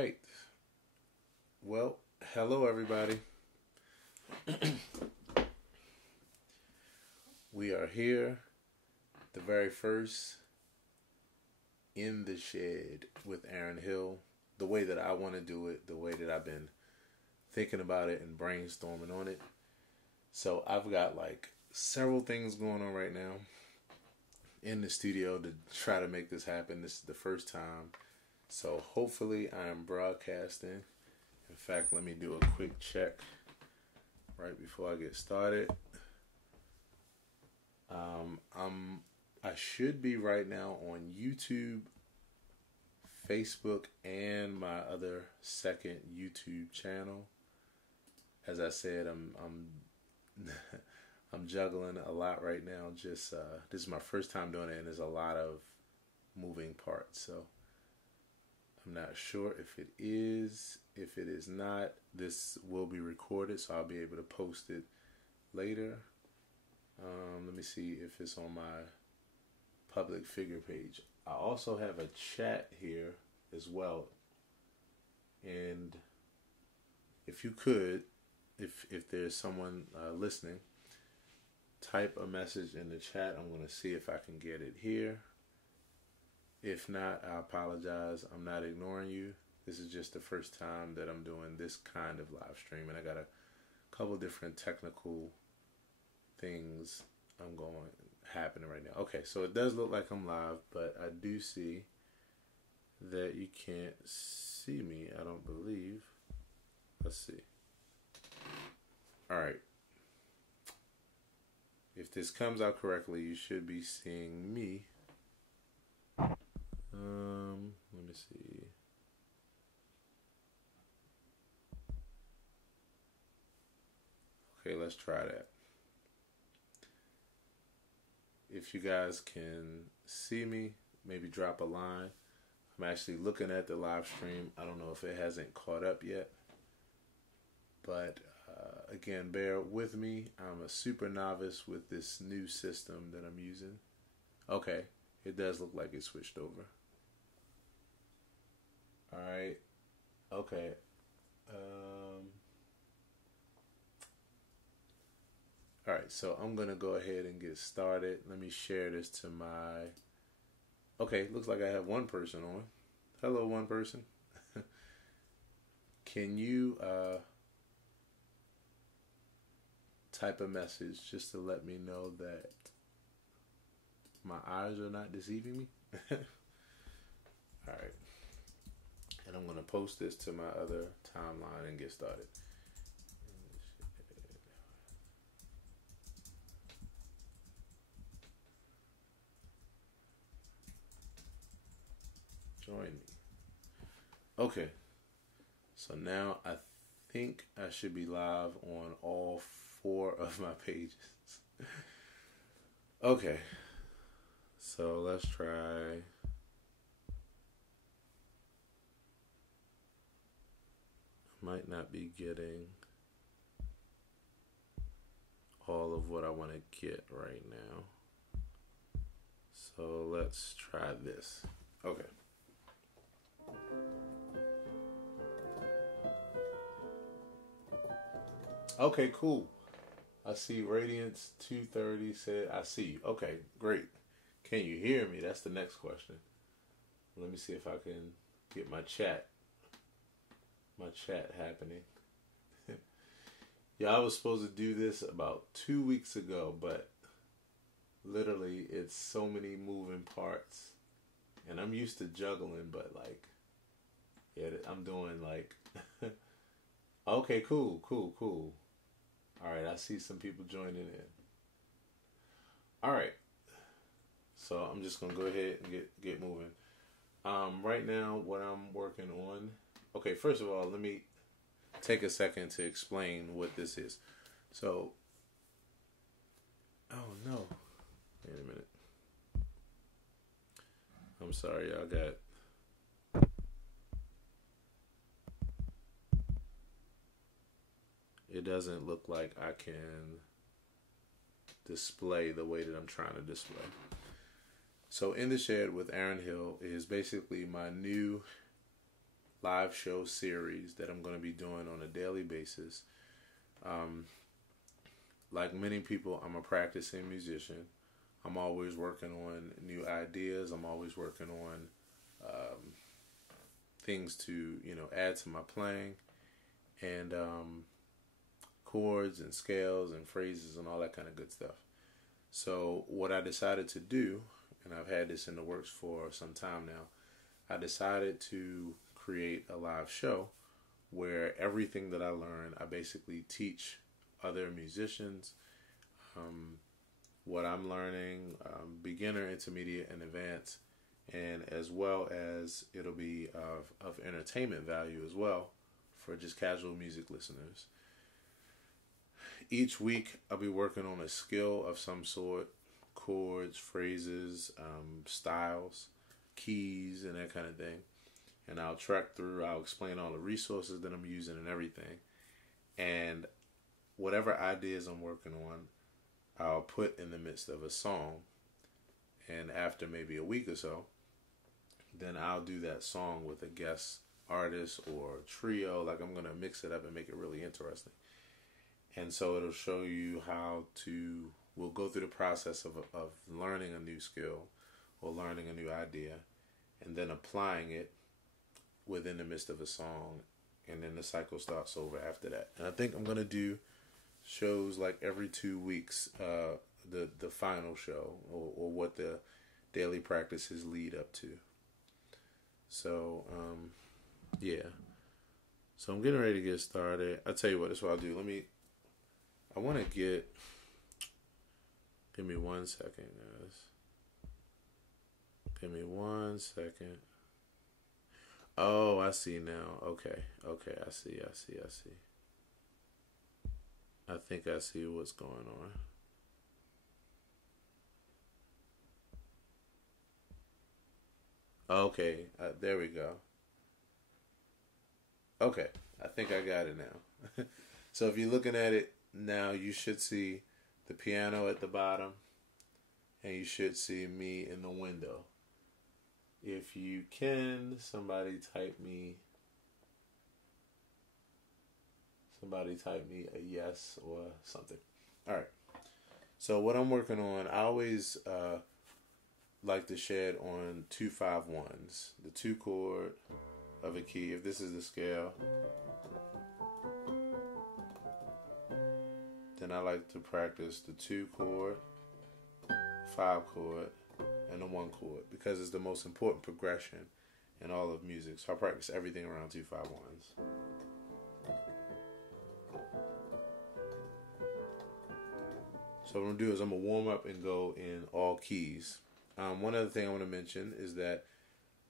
right. Well, hello everybody. We are here, the very first in the shed with Aaron Hill. The way that I want to do it, the way that I've been thinking about it and brainstorming on it. So I've got like several things going on right now in the studio to try to make this happen. This is the first time. So hopefully I am broadcasting. In fact, let me do a quick check right before I get started. I should be right now on YouTube, Facebook, and my other second YouTube channel. As I said, I'm juggling a lot right now. Just this is my first time doing it, and there's a lot of moving parts. So I'm not sure if it is. If it is not, this will be recorded, so I'll be able to post it later. Let me see if it's on my public figure page. I also have a chat here as well. And if you could, if there's someone listening, type a message in the chat. I'm going to see if I can get it here. If not, I apologize. I'm not ignoring you. This is just the first time that I'm doing this kind of live stream, and I got a couple different technical things happening right now. Okay, so it does look like I'm live, but I do see that you can't see me, I don't believe. Let's see. All right. If this comes out correctly, you should be seeing me. Let me see. Okay, let's try that. If you guys can see me, maybe drop a line. I'm actually looking at the live stream. I don't know if it hasn't caught up yet. But again, bear with me. I'm a super novice with this new system that I'm using. Okay, it does look like it switched over. All right. Okay. All right, so I'm going to go ahead and get started. Let me share this to my... Okay, looks like I have one person on. Hello, one person. Can you type a message just to let me know that my eyes are not deceiving me? All right. And I'm going to post this to my other timeline and get started. Join me. Okay. So now I think I should be live on all 4 of my pages. Okay. So let's try. Might not be getting all of what I want to get right now. So let's try this. Okay. Okay, cool. I see Radiance 230 said, I see you. Okay, great. Can you hear me? That's the next question. Let me see if I can get my chat happening. Yeah, I was supposed to do this about 2 weeks ago, but literally it's so many moving parts. And I'm used to juggling, but like, yeah, I'm doing like, okay, cool. All right, I see some people joining in. All right, so I'm just gonna go ahead and get moving. Right now, what I'm working on. Okay, first of all, let me take a second to explain what this is. So, oh no, wait a minute. I'm sorry, y'all got. It doesn't look like I can display the way that I'm trying to display. So In the Shed with Aaron Hill is basically my new live show series that I'm going to be doing on a daily basis. Like many people, I'm a practicing musician. I'm always working on new ideas. I'm always working on things to, add to my playing, and chords and scales and phrases and all that kind of good stuff. So what I decided to do, and I've had this in the works for some time now, I decided to create a live show where everything that I learn, I basically teach other musicians what I'm learning, beginner, intermediate, and advanced, and as well as it'll be of entertainment value as well for just casual music listeners. Each week I'll be working on a skill of some sort, chords, phrases, styles, keys, and that kind of thing. And I'll track through, I'll explain all the resources that I'm using and everything. And whatever ideas I'm working on, I'll put in the midst of a song. And after maybe a week or so, then I'll do that song with a guest artist or trio. Like, I'm going to mix it up and make it really interesting. And so it'll show you we'll go through the process of learning a new skill or learning a new idea and then applying it within the midst of a song. And then the cycle starts over after that. And I think I'm going to do shows like every 2 weeks, the final show or what the daily practices lead up to. So, yeah. So I'm getting ready to get started. I'll tell you what, that's what I'll do. Give me 1 second, guys. Give me 1 second. Oh, I see now. Okay, I see. I think I see what's going on. Okay, there we go. Okay, I think I got it now. So if you're looking at it now, you should see the piano at the bottom, and you should see me in the window. If you can, somebody type me a yes or something. All right. So what I'm working on, I always like to shed on 2-5-1s, the 2 chord of a key. If this is the scale, then I like to practice the 2 chord, 5 chord, and the 1 chord because it's the most important progression in all of music. So I practice everything around 2-5-1s. So what I'm going to do is I'm going to warm up and go in all keys. One other thing I want to mention is that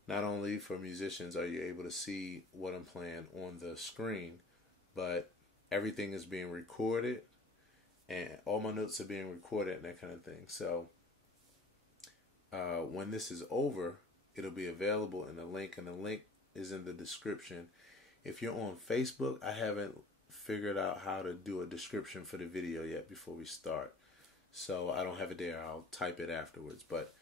not only for musicians are you able to see what I'm playing on the screen, but everything is being recorded and all my notes are being recorded and that kind of thing. So when this is over, it'll be available in the link, and the link is in the description. If you're on Facebook, I haven't figured out how to do a description for the video yet before we start. So I don't have it there. I'll type it afterwards. But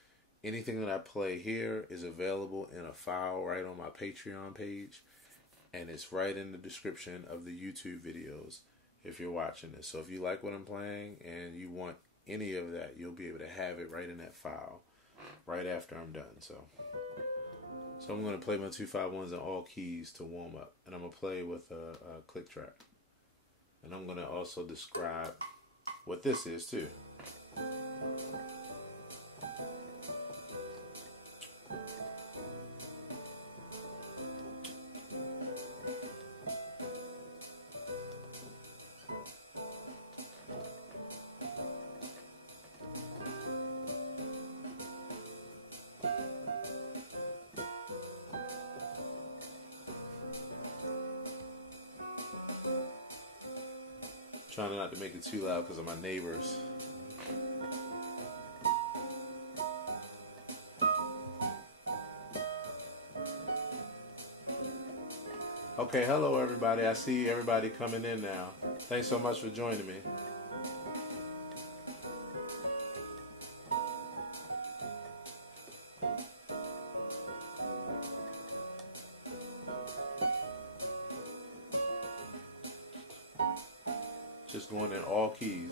anything that I play here is available in a file right on my Patreon page. And it's right in the description of the YouTube videos if you're watching this. So if you like what I'm playing and you want any of that, you'll be able to have it right in that file right after I'm done. So I'm going to play my 2-5-1s in all keys to warm up. And I'm going to play with a click track. And I'm going to also describe what this is too. Trying not to make it too loud because of my neighbors. Okay, hello everybody. I see everybody coming in now. Thanks so much for joining me. just going in all keys.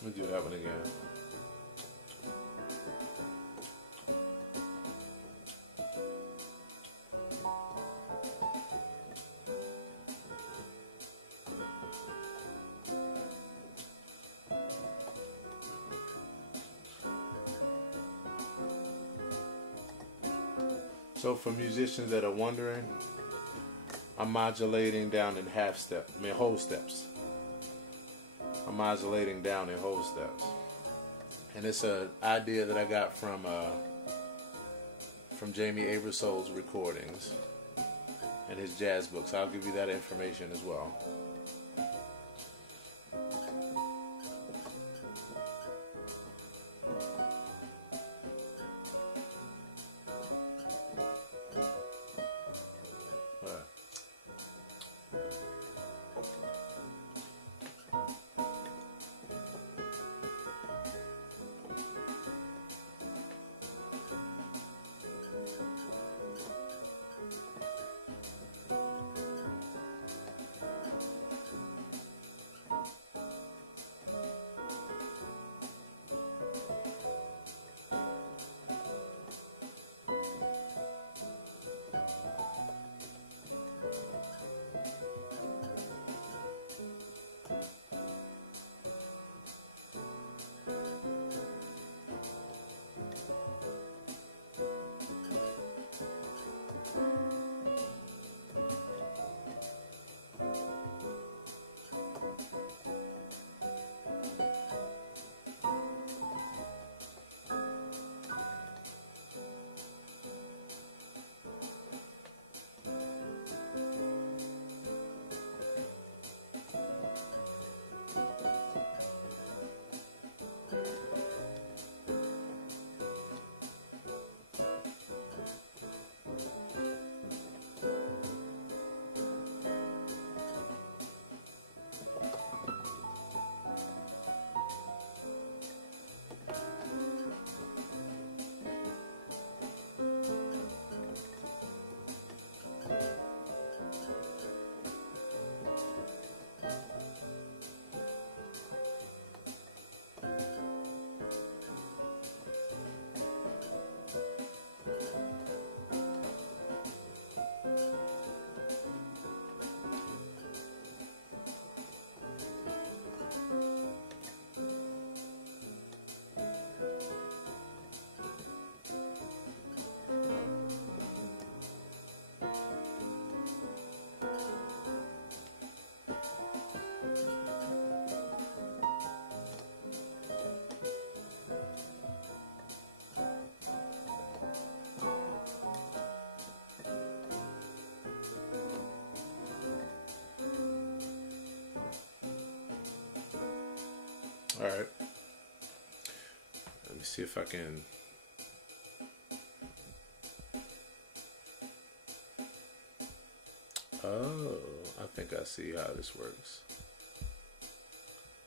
Let me do that one again. So for musicians that are wondering, I'm modulating down in whole steps. I'm modulating down in whole steps. And it's an idea that I got from Jamie Aebersold's recordings and his jazz books. I'll give you that information as well. All right. Let me see if I can. Oh, I think I see how this works.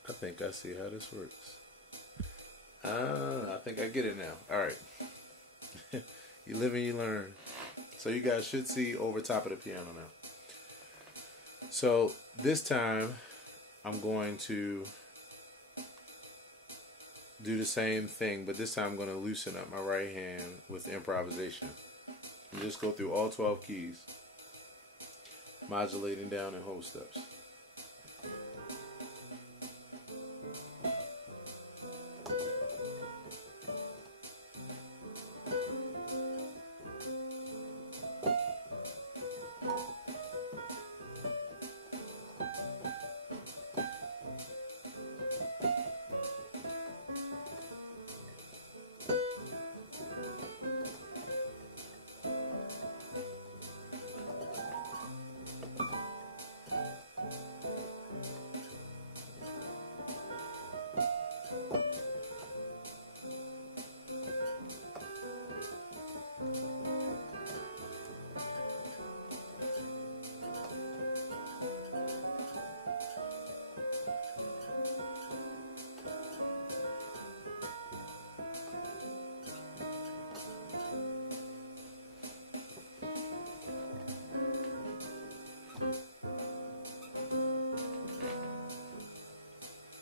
I think I get it now. All right. You live and you learn. So you guys should see over top of the piano now. So this time I'm going to do the same thing, but this time I'm going to loosen up my right hand with improvisation. And just go through all 12 keys, modulating down in whole steps.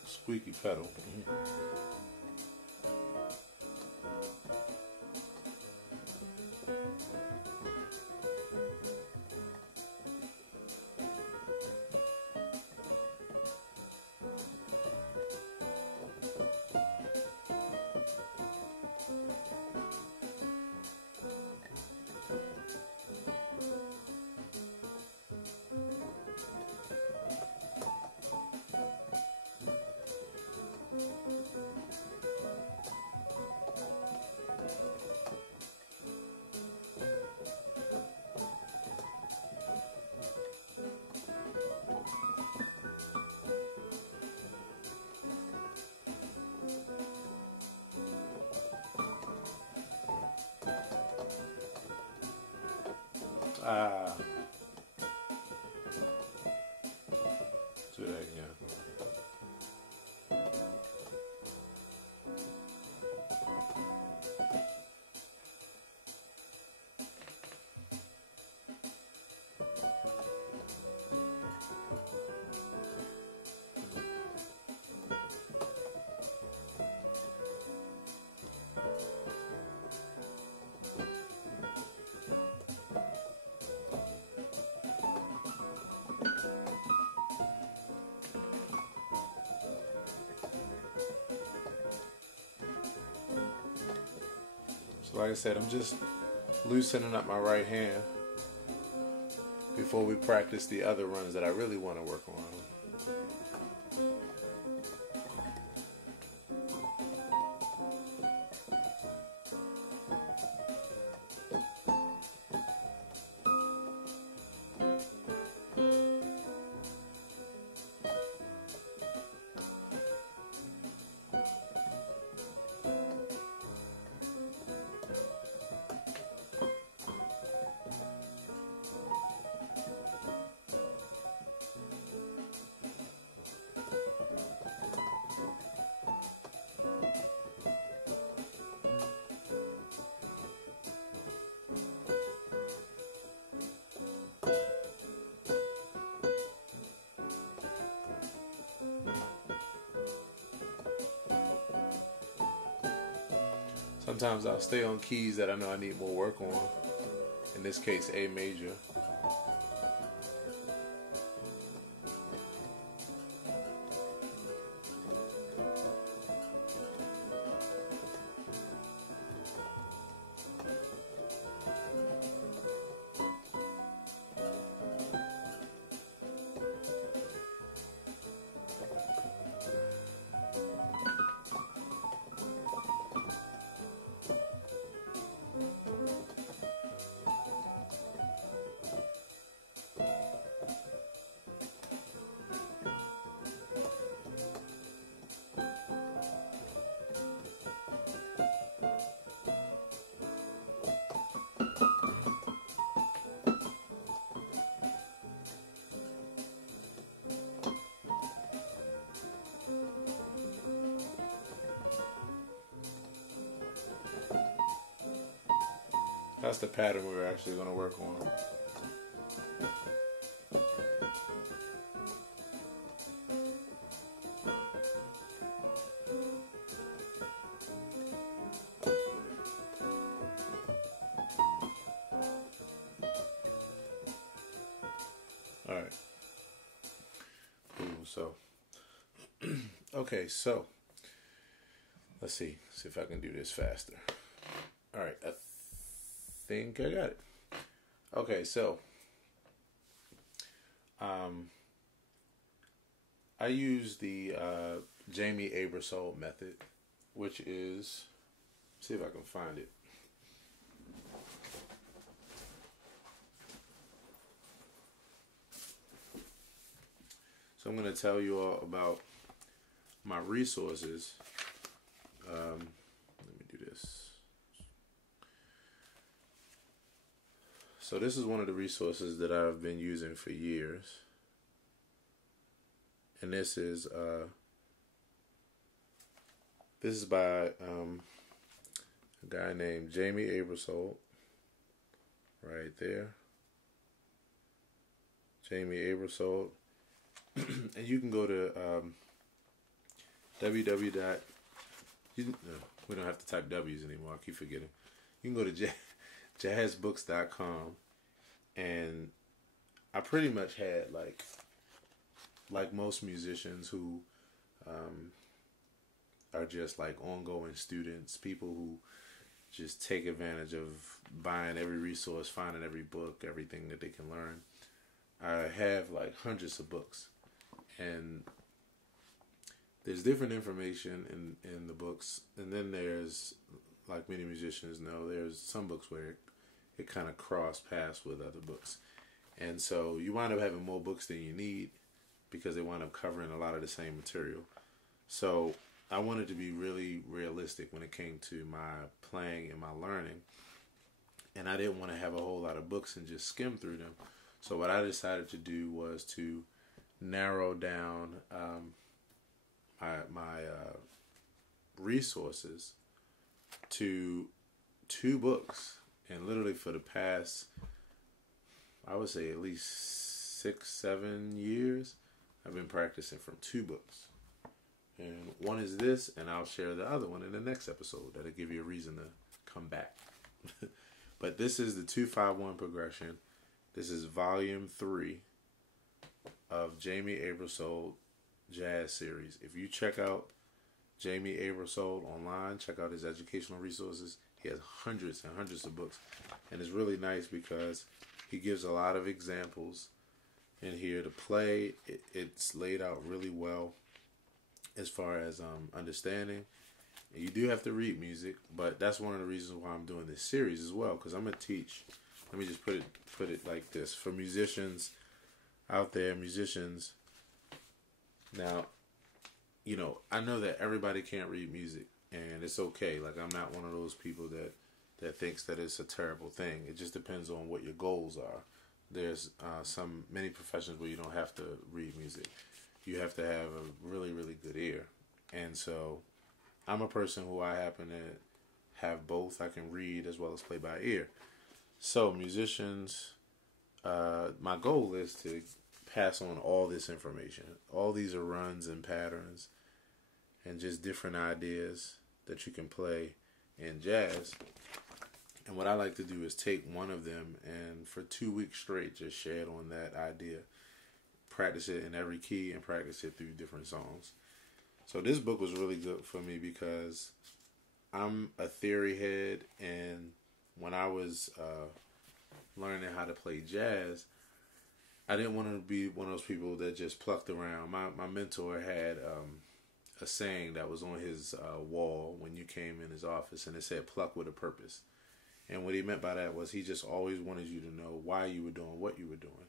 Squeaky pedal. Do that again. So like I said, I'm just loosening up my right hand before we practice the other runs that I really want to work on. Sometimes I'll stay on keys that I know I need more work on. In this case, A major. That's the pattern we're actually going to work on. All right. Cool. So, okay. So, let's see if I can do this faster. All right. I think I got it. Okay. So, I use the Jamie Aebersold method, which is, see if I can find it. So I'm going to tell you all about my resources Let me do this. So this is one of the resources that I've been using for years. And this is by a guy named Jamie Aebersold. Right there. Jamie Aebersold. And you can go to www. We don't have to type W's anymore. I keep forgetting. You can go to jazzbooks.com, and I pretty much had like most musicians who are just like ongoing students, people who just take advantage of buying every resource, finding every book, everything that they can learn. I have like hundreds of books, and there's different information in the books, and then there's, like many musicians know, there's some books where it kind of cross paths with other books, and so you wind up having more books than you need because they wind up covering a lot of the same material. So I wanted to be really realistic when it came to my playing and my learning, and I didn't want to have a whole lot of books and just skim through them. So what I decided to do was to narrow down my resources to 2 books. And literally for the past, I would say at least 6-7 years, I've been practicing from 2 books. And one is this, and I'll share the other one in the next episode. That'll give you a reason to come back. But this is the 2-5-1 progression. This is volume 3 of Jamie Aebersold Jazz Series. If you check out Jamie Aebersold online, check out his educational resources. He has hundreds and hundreds of books. And it's really nice because he gives a lot of examples in here to play. It's laid out really well as far as understanding. And you do have to read music, but that's one of the reasons why I'm doing this series as well, because I'm going to teach. Let me just put it like this. For musicians out there, now, you know, I know that everybody can't read music, and it's okay. Like, I'm not one of those people that thinks that it's a terrible thing. It just depends on what your goals are. There's many professions where you don't have to read music. You have to have a really, really good ear. And so I'm a person who I happen to have both. I can read as well as play by ear. So musicians, my goal is to pass on all this information. All these are runs and patterns and just different ideas that you can play in jazz. And what I like to do is take one of them and for 2 weeks straight just share it on that idea. Practice it in every key and practice it through different songs. So this book was really good for me because I'm a theory head, and when I was learning how to play jazz, I didn't want to be one of those people that just plucked around. My mentor had a saying that was on his wall when you came in his office, and it said, "Pluck with a purpose." And what he meant by that was he just always wanted you to know why you were doing what you were doing.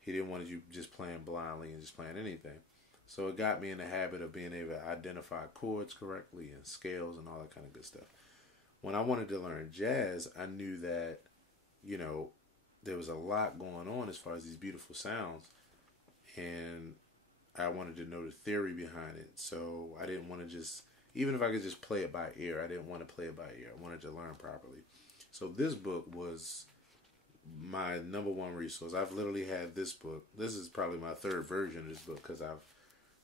He didn't want you just playing blindly and just playing anything. So it got me in the habit of being able to identify chords correctly and scales and all that kind of good stuff. When I wanted to learn jazz, I knew that, you know, there was a lot going on as far as these beautiful sounds, and I wanted to know the theory behind it. So I didn't want to just, even if I could just play it by ear, I didn't want to play it by ear. I wanted to learn properly. So this book was my number one resource. I've literally had this book. This is probably my 3rd version of this book because I've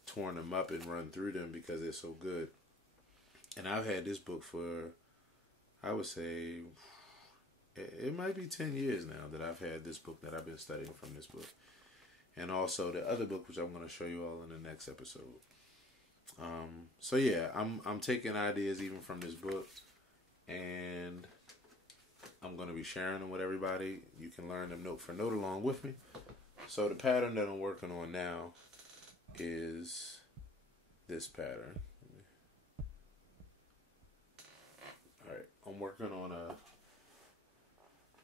torn them up and run through them because they're so good. And I've had this book for, I would say, it might be 10 years now that I've had this book, that I've been studying from this book. And also the other book, which I'm going to show you all in the next episode. So yeah, I'm taking ideas even from this book, and I'm going to be sharing them with everybody. You can learn them note for note along with me. So the pattern that I'm working on now is this pattern. Alright, I'm working on a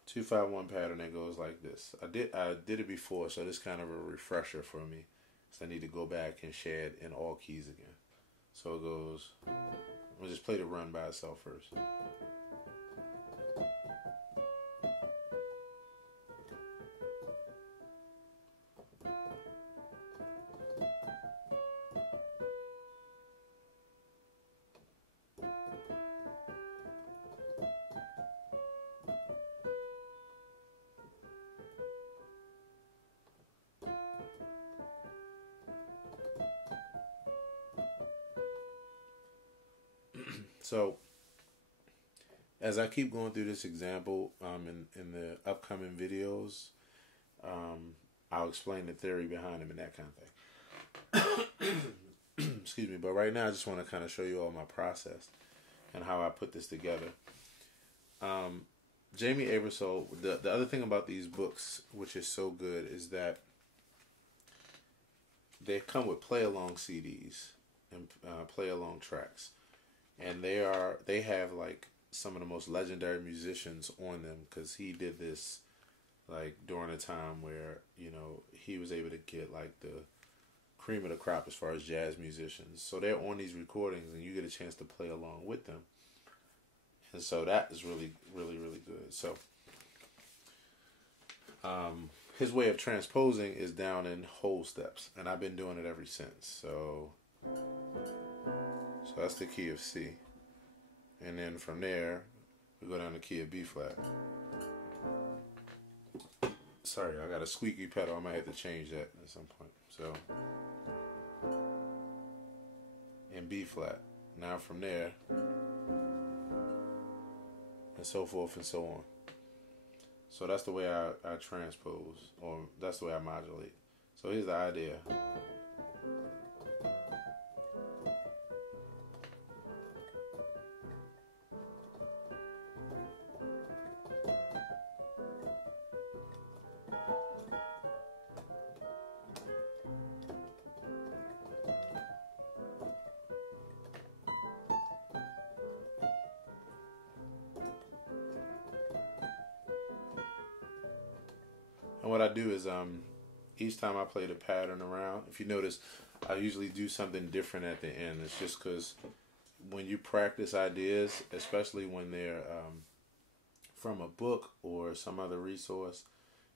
2-5-1 pattern that goes like this. I did it before, so this is kind of a refresher for me. So I need to go back and share it in all keys again. So it goes I'll just play the run by itself first. So, as I keep going through this example in the upcoming videos, I'll explain the theory behind them and that kind of thing. Excuse me. But right now, I just want to kind of show you all my process and how I put this together. Jamie Aebersold, the other thing about these books, which is so good, is that they come with play-along CDs and play-along tracks. And they have like some of the most legendary musicians on them, because he did this like during a time where, you know, he was able to get like the cream of the crop as far as jazz musicians. So they're on these recordings and you get a chance to play along with them. And so that is really, really, really good. So his way of transposing is down in whole steps, and I've been doing it ever since. So that's the key of C. And then from there, we go down to key of B flat. Sorry, I got a squeaky pedal. I might have to change that at some point. So, and B flat. Now from there, and so forth and so on. So that's the way I transpose, or that's the way I modulate. So here's the idea. And what I do is each time I play the pattern around, if you notice, I usually do something different at the end. It's just because when you practice ideas, especially when they're from a book or some other resource,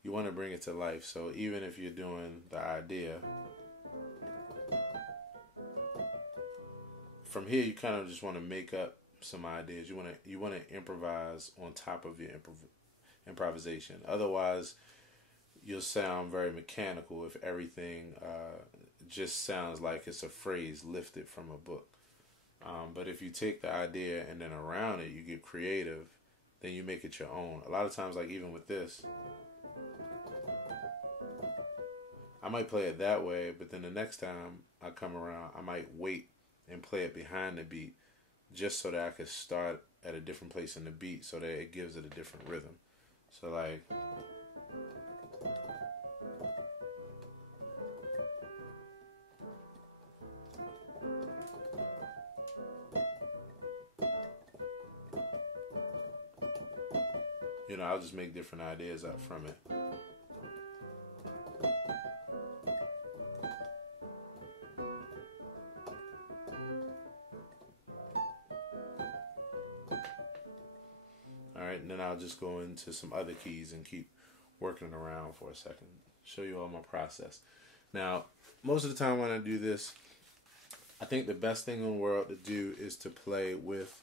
you want to bring it to life. So even if you're doing the idea, from here you kind of just want to make up some ideas. You want to improvise on top of your improvisation. Otherwise, you'll sound very mechanical if everything just sounds like it's a phrase lifted from a book. But if you take the idea and then around it, you get creative, then you make it your own. A lot of times, like even with this, I might play it that way, but then the next time I come around, I might wait and play it behind the beat just so that I could start at a different place in the beat so that it gives it a different rhythm. So like... you know, I'll just make different ideas up from it. Alright, and then I'll just go into some other keys and keep working around for a second. Show you all my process. Now, most of the time when I do this, I think the best thing in the world to do is to play with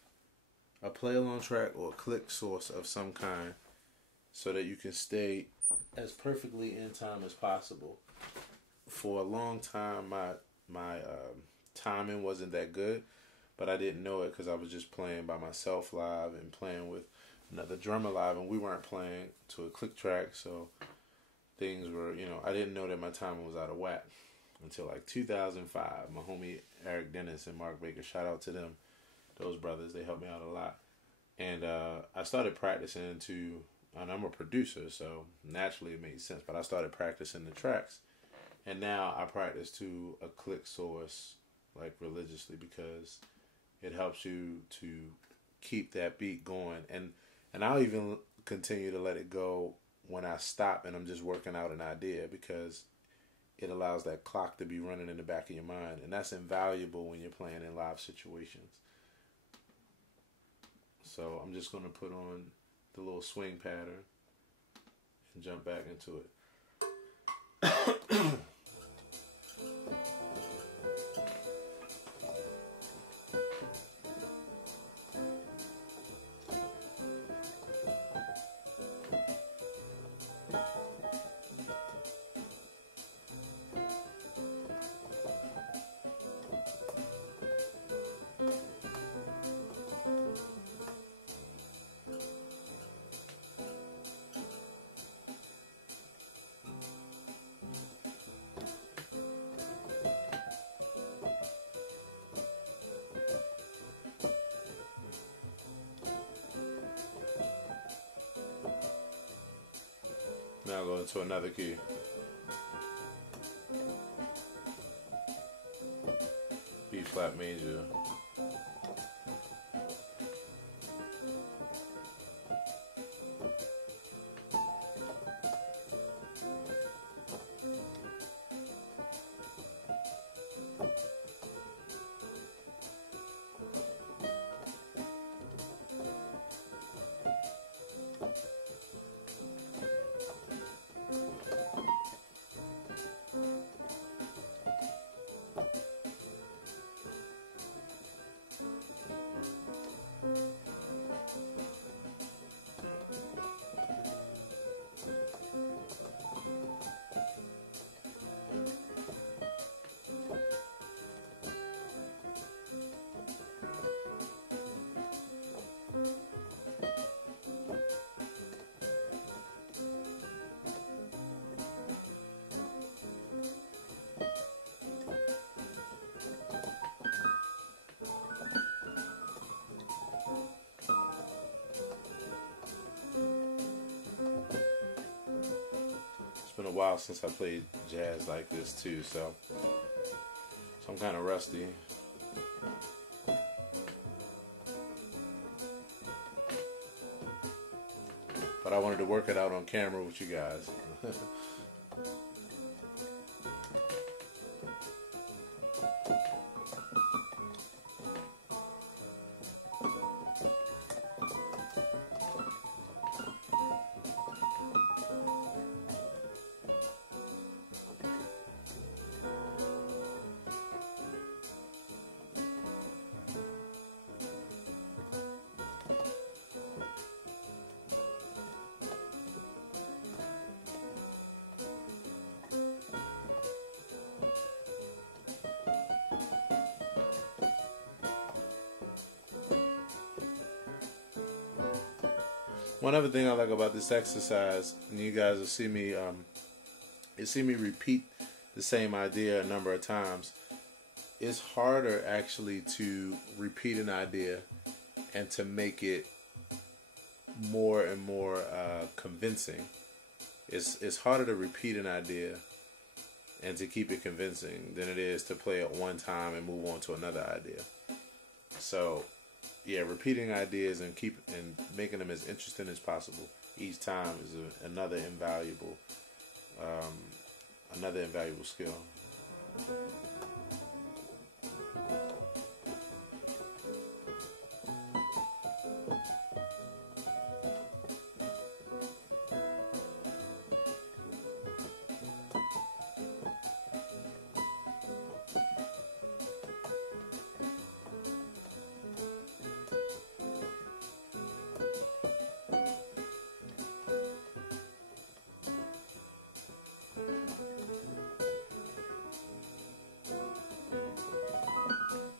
a play-along track or a click source of some kind so that you can stay as perfectly in time as possible. For a long time, my timing wasn't that good, but I didn't know it because I was just playing by myself live and playing with another drummer live, and we weren't playing to a click track, so things were, you know, I didn't know that my timing was out of whack until like 2005. My homie Eric Dennis and Mark Baker, shout out to them. Those brothers, they helped me out a lot. And I started practicing and I'm a producer, so naturally it made sense, but I started practicing the tracks. And now I practice to a click source like religiously because it helps you to keep that beat going. And I'll even continue to let it go when I stop and I'm just working out an idea, because it allows that clock to be running in the back of your mind. And that's invaluable when you're playing in live situations. So I'm just going to put on the little swing pattern and jump back into it. Now go into another key. B flat major. It's been a while since I played jazz like this too, so I'm kind of rusty. But I wanted to work it out on camera with you guys. One other thing I like about this exercise, and you guys will see me, repeat the same idea a number of times. It's harder actually to repeat an idea and to make it more and more convincing. It's harder to repeat an idea and to keep it convincing than it is to play it one time and move on to another idea. So yeah, repeating ideas and making them as interesting as possible each time is another invaluable skill.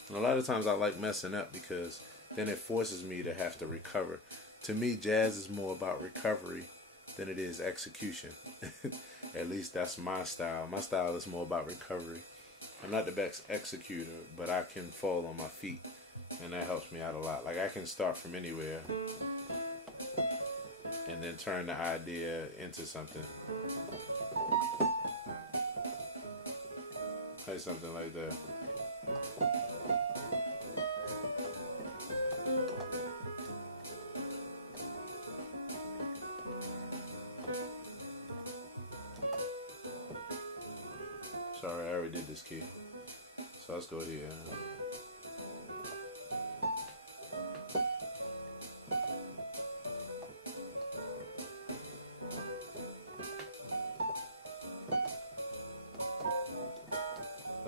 And a lot of times I like messing up because then it forces me to have to recover. To me, jazz is more about recovery than it is execution. At least that's my style. My style is more about recovery. I'm not the best executor, but I can fall on my feet, and that helps me out a lot. Like I can start from anywhere and then turn the idea into something. Like something like that. Sorry, I already did this key. So let's go here.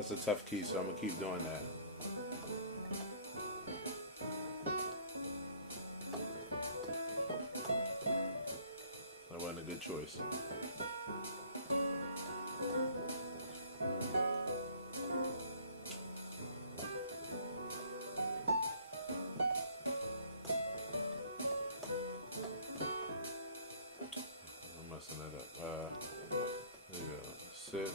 That's a tough key, so I'm gonna keep doing that. That wasn't a good choice. I'm messing that up. There you go. Sit.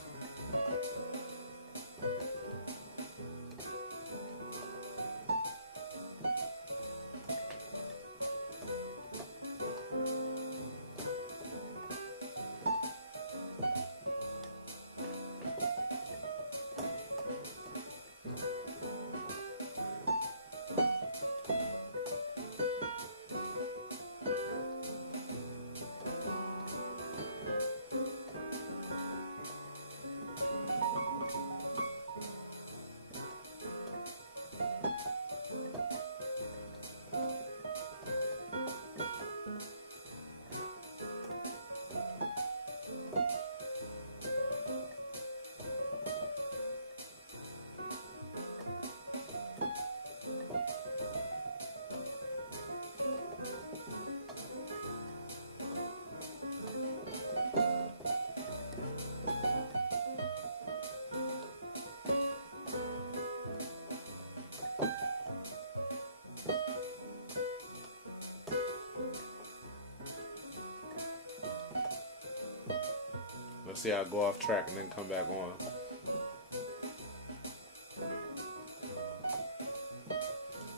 Let's see how I go off track and then come back on.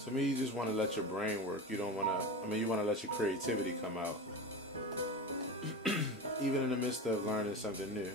To me, you just want to let your brain work. You don't want to, you want to let your creativity come out. Even in the midst of learning something new.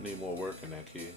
Need more work in that key.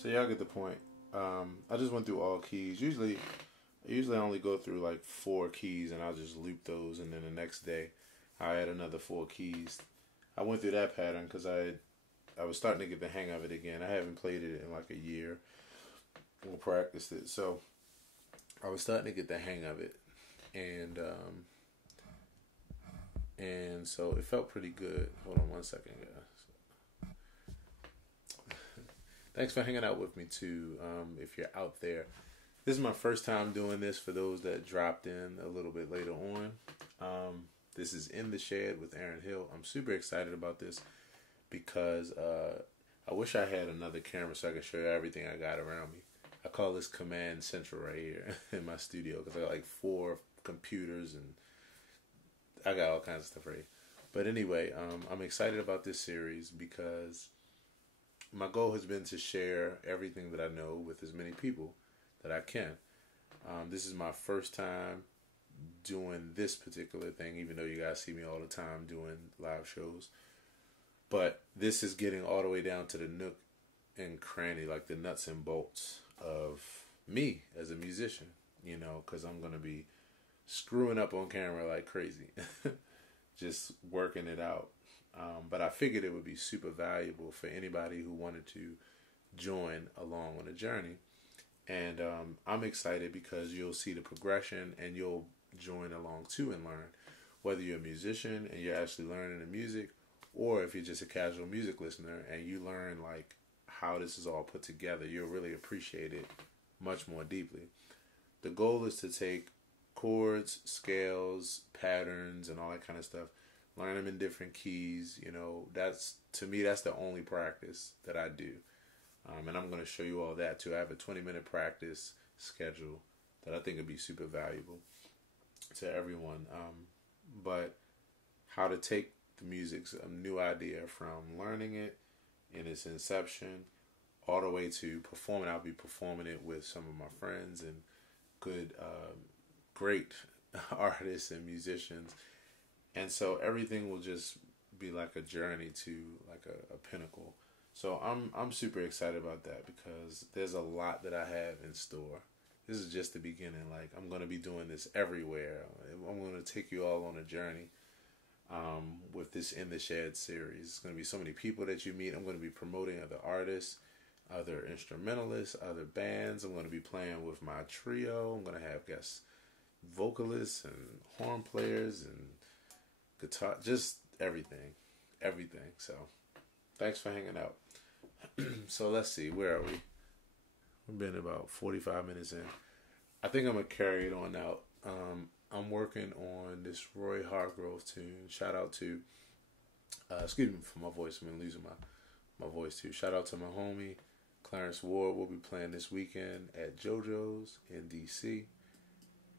So y'all get the point. I just went through all keys. Usually I only go through like 4 keys and I'll just loop those, and then the next day I add another 4 keys. I went through that pattern because I was starting to get the hang of it again. I haven't played it in like a year or practiced it, so I was starting to get the hang of it, and so it felt pretty good. Hold on one second, guys. Thanks for hanging out with me too. If you're out there, this is my first time doing this. For those that dropped in a little bit later on, this is In the Shed with Aaron Hill. I'm super excited about this because I wish I had another camera so I could show you everything I got around me. I call this Command Central right here in my studio because I got like 4 computers and I got all kinds of stuff right here. But anyway, I'm excited about this series because my goal has been to share everything that I know with as many people that I can. This is my first time doing this particular thing, even though you guys see me all the time doing live shows. But this is getting all the way down to the nook and cranny, like the nuts and bolts of me as a musician, you know, because I'm going to be screwing up on camera like crazy, just working it out. But I figured it would be super valuable for anybody who wanted to join along on the journey. And I'm excited because you'll see the progression and you'll join along too and learn. Whether you're a musician and you're actually learning the music, or if you're just a casual music listener and you learn like how this is all put together, you'll really appreciate it much more deeply. The goal is to take chords, scales, patterns, and all that kind of stuff, learn them in different keys. You know, that's, to me, that's the only practice that I do. And I'm going to show you all that too. I have a 20-minute practice schedule that I think would be super valuable to everyone. But how to take the music's a new idea from learning it in its inception all the way to performing. I'll be performing it with some of my friends and good, great artists and musicians. And so everything will just be like a journey to like a pinnacle. So I'm super excited about that because there's a lot that I have in store. This is just the beginning. Like, I'm going to be doing this everywhere. I'm going to take you all on a journey with this In the Shed series. It's going to be so many people that you meet. I'm going to be promoting other artists, other instrumentalists, other bands. I'm going to be playing with my trio. I'm going to have guest vocalists and horn players and guitar, just everything. So thanks for hanging out. So let's see, where are we? We've been about 45 minutes in. I think I'm going to carry it on out. I'm working on this Roy Hargrove tune. Shout out to, excuse me for my voice. I'm losing my voice too. Shout out to my homie, Clarence Ward. We'll be playing this weekend at JoJo's in D.C.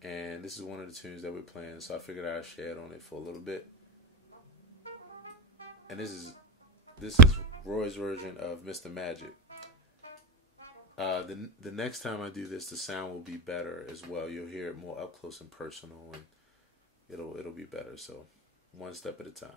And this is one of the tunes that we're playing, so I figured I'd share it on it for a little bit. And this is Roy's version of Mr. Magic. The next time I do this, the sound will be better as well. You'll hear it more up close and personal, and it'll be better. So, one step at a time.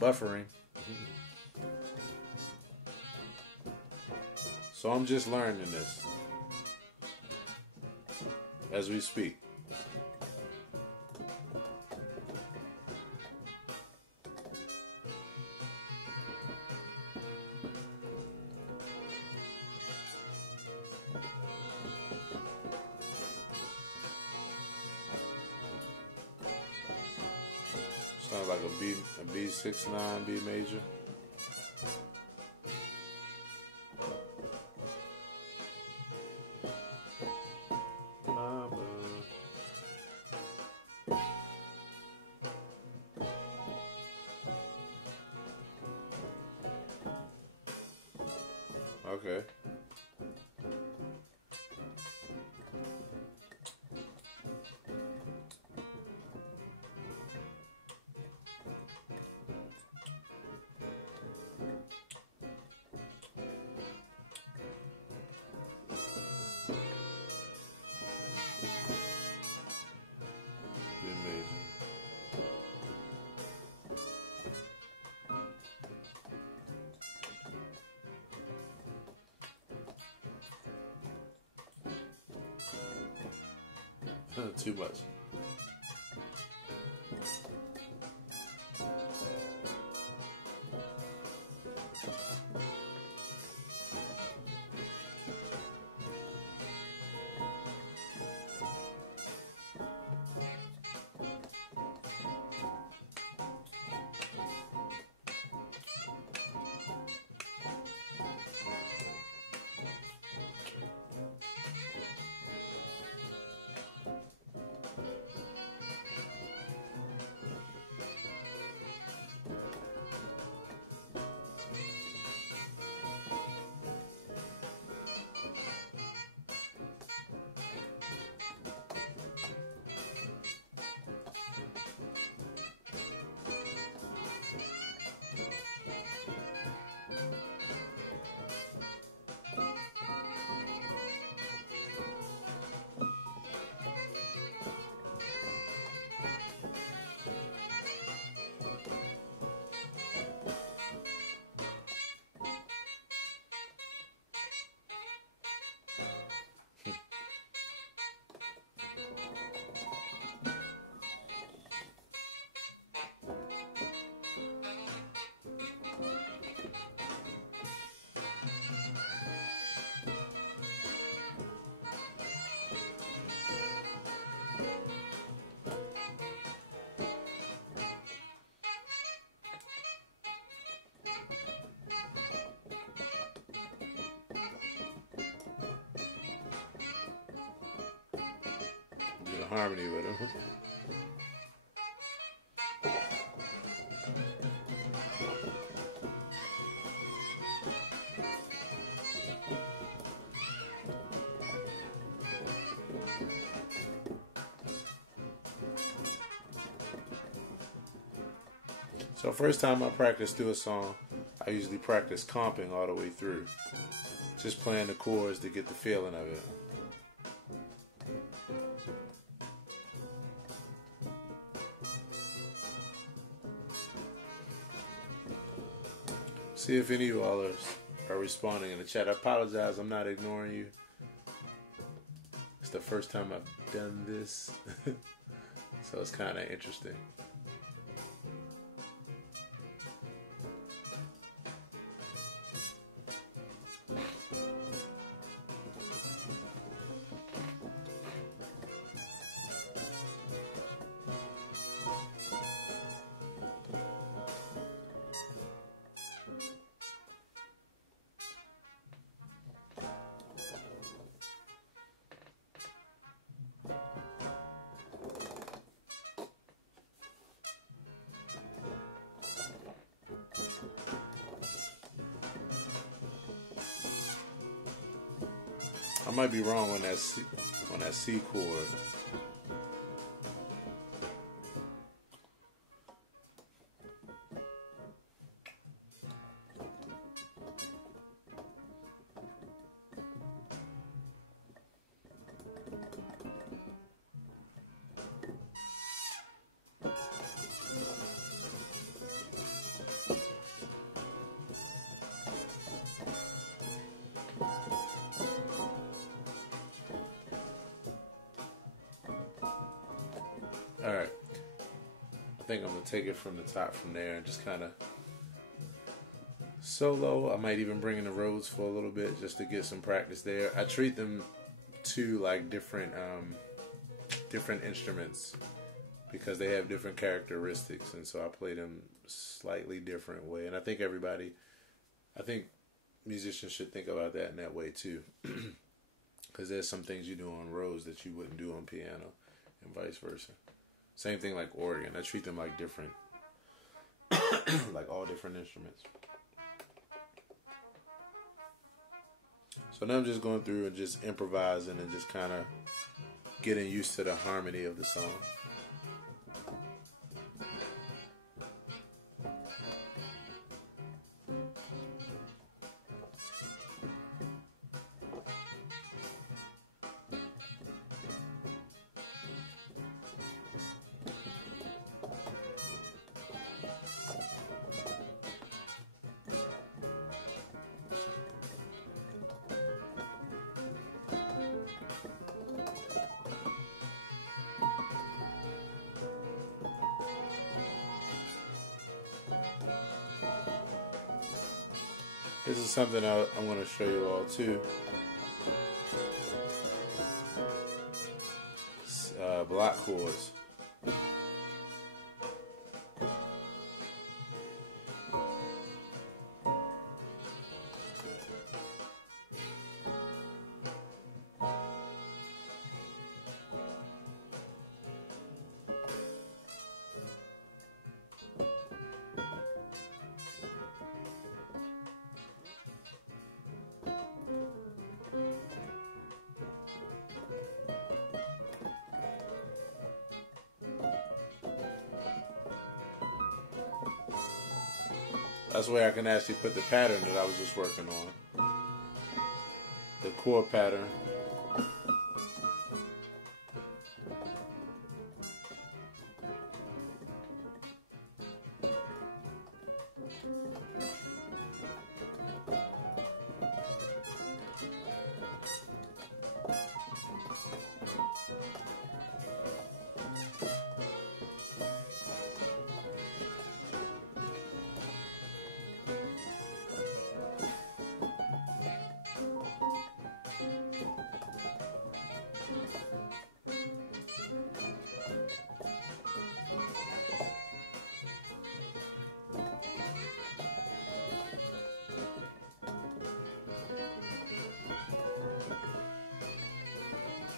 Buffering. So I'm just learning this as we speak. Sounds like a B69, B major. Okay. Too much. Harmony with him. So first time I practice through a song, I usually practice comping all the way through. Just playing the chords to get the feeling of it. See if any of you all are responding in the chat. I apologize, I'm not ignoring you. It's the first time I've done this, so it's kind of interesting. I might be wrong on that C chord. Alright, I think I'm going to take it from the top from there and just kind of solo. I might even bring in the Rhodes for a little bit just to get some practice there. I treat them two like different instruments because they have different characteristics, and so I play them slightly different way. And I think musicians should think about that in that way too, because there's some things you do on Rhodes that you wouldn't do on piano, and vice versa. Same thing like organ. I treat them like different, like all different instruments. So now I'm just going through and just improvising and just kind of getting used to the harmony of the song. This is something I'm going to show you all too. Block chords. That's where I can actually put the pattern that I was just working on. The chord pattern.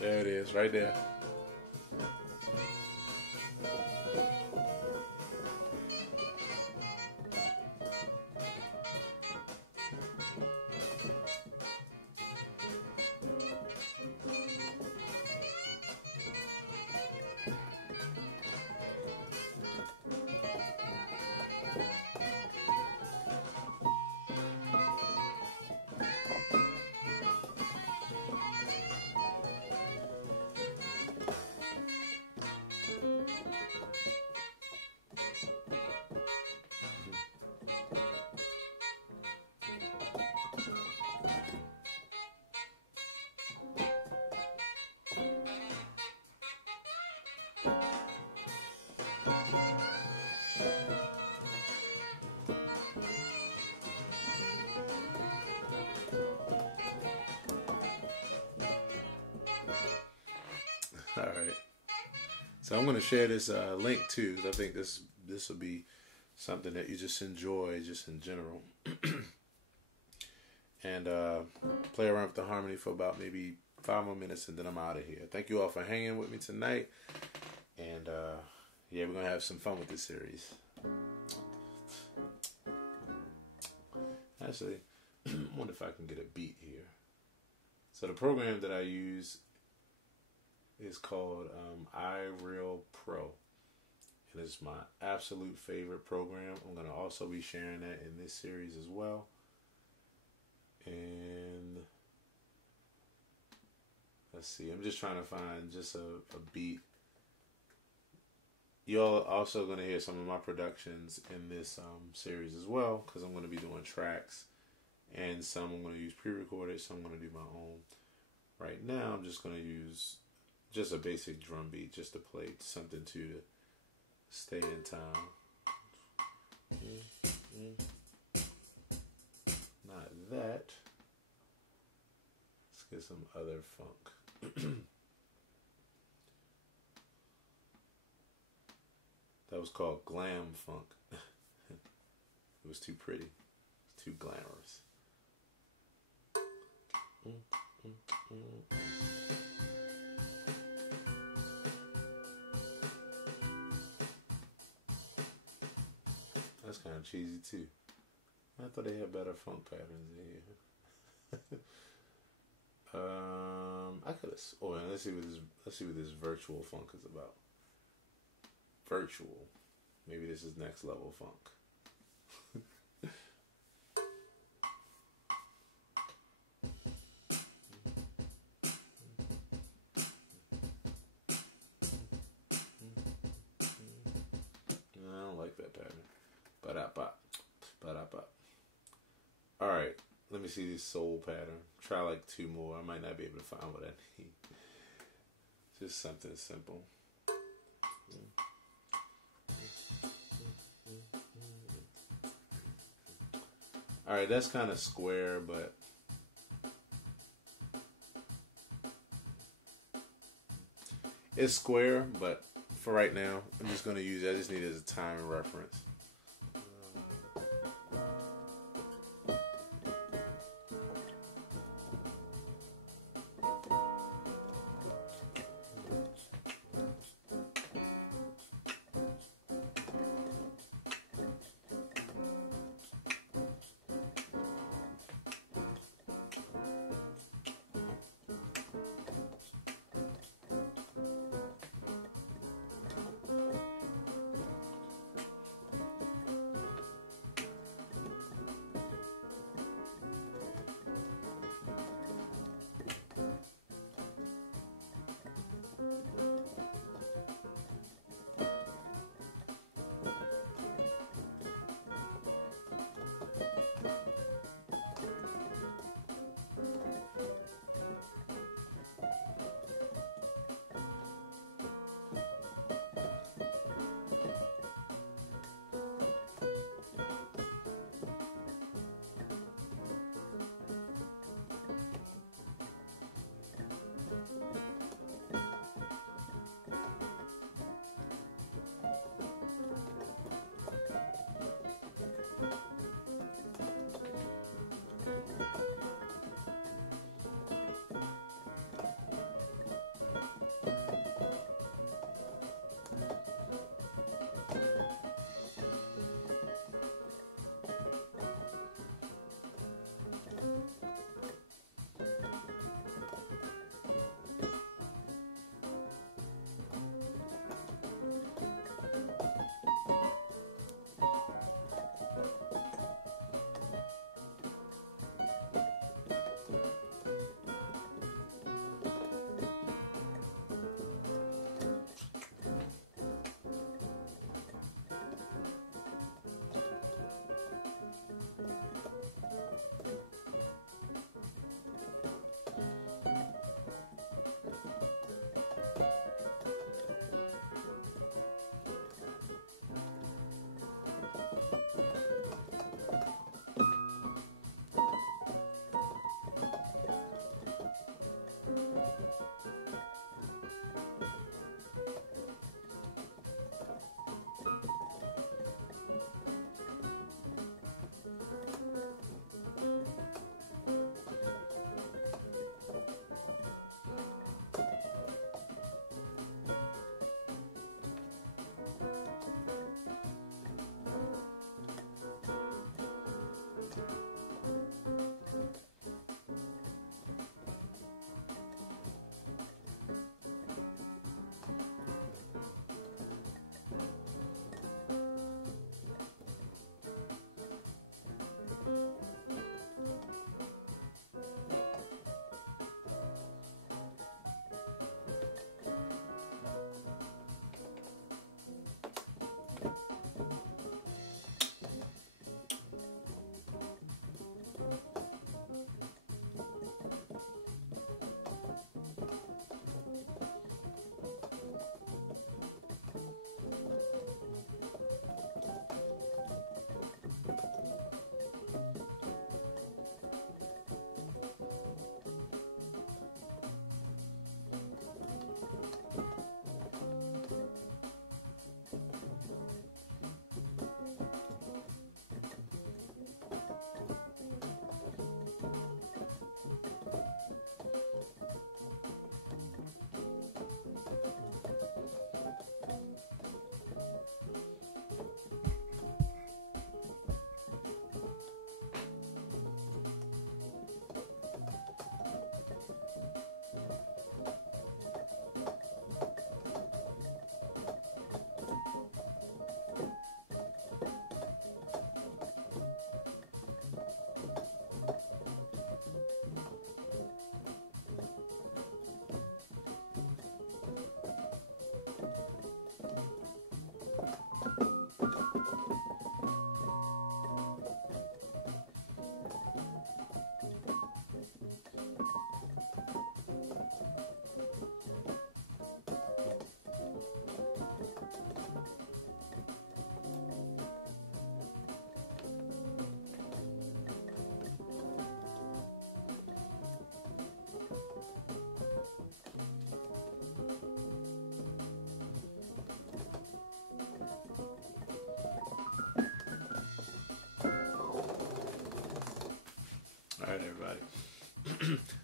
There it is, right there. All right. So I'm going to share this link too, because I think this will be something that you just enjoy, just in general. And play around with the harmony for about maybe 5 more minutes, and then I'm out of here. Thank you all for hanging with me tonight. And yeah, we're going to have some fun with this series. Actually, I wonder if I can get a beat here. So the program that I use is called iReal Pro. And it's my absolute favorite program. I'm going to also be sharing that in this series as well. And let's see, I'm just trying to find just a beat. Y'all also going to hear some of my productions in this series as well, because I'm going to be doing tracks, and some I'm going to use pre-recorded, some I'm going to do my own. Right now I'm just going to use just a basic drum beat just to play something to stay in time. Not that. Let's get some other funk. That was called glam funk. It was too pretty. It's too glamorous. That's kind of cheesy too. I thought they had better funk patterns in here. I could have. Oh, and let's see what this virtual funk is about. Virtual. Maybe this is next level funk. I don't like that pattern. Ba-da-ba. Ba-da-ba. Alright, let me see this soul pattern. Try like 2 more. I might not be able to find what I need. Just something simple. Alright, that's kind of square, but it's square, but for right now, I'm just going to use it. I just need it as a time reference.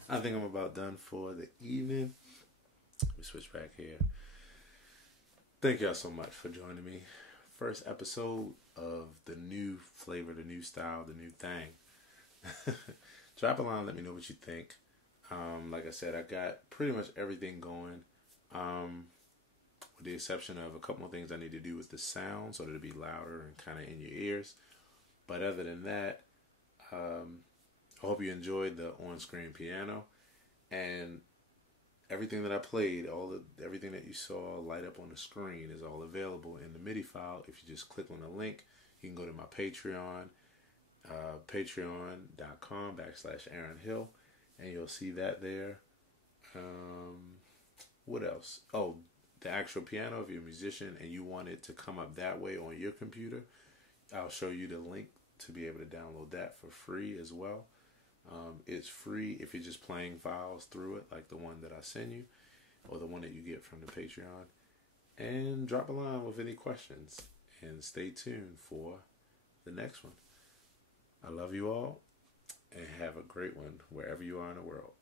I think I'm about done for the evening. Let me switch back here. Thank y'all so much for joining me. First episode of the new flavor, the new style, the new thing. Drop a line, let me know what you think. Like I said, I got pretty much everything going. With the exception of a couple more things I need to do with the sound so that it'll be louder and kind of in your ears. But other than that, I hope you enjoyed the on-screen piano, and everything that I played, everything that you saw light up on the screen is all available in the MIDI file. If you just click on the link, you can go to my Patreon, patreon.com/Aaron Hill, and you'll see that there. What else? Oh, the actual piano, if you're a musician and you want it to come up that way on your computer, I'll show you the link to be able to download that for free as well. It's free if you're just playing files through it, like the one that I send you, or the one that you get from the Patreon. And drop a line with any questions, and stay tuned for the next one. I love you all, and have a great one wherever you are in the world.